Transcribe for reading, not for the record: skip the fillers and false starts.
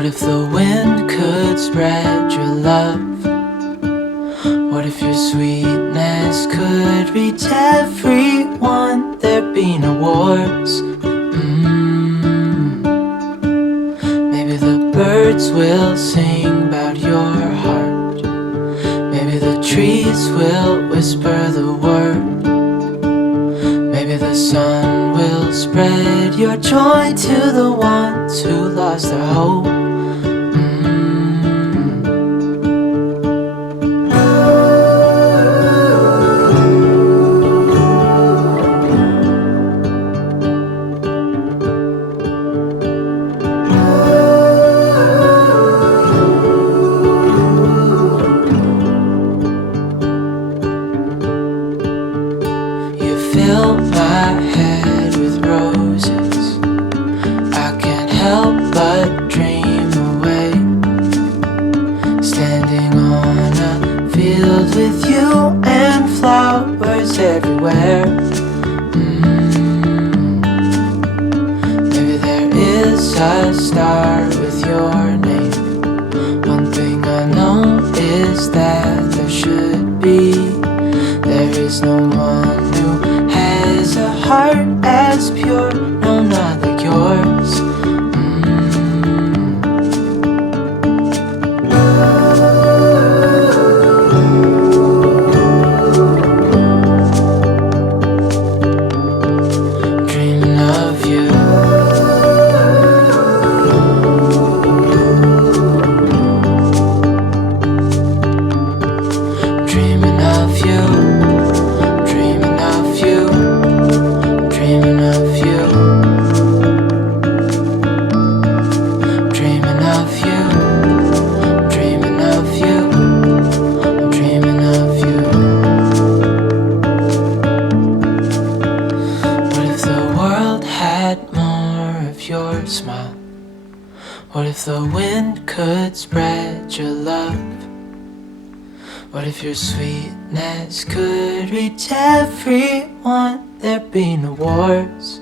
What if the wind could spread your love? What if your sweetness could reach everyone? There'd be no wars. Maybe the birds will sing about your heart. Maybe the trees will whisper the word. Maybe the sun will spread your joy to the ones who lost their hope. Fill my head with roses. I can't help but dream away, standing on a field with you and flowers everywhere. Maybe there is a star with your name. One thing I know is that there should be. There is no one who has a heart as pure, no, not like yours. Dreaming of you. Dreaming of you. Your smile. What if the wind could spread your love? What if your sweetness could reach everyone? There'd be no wars.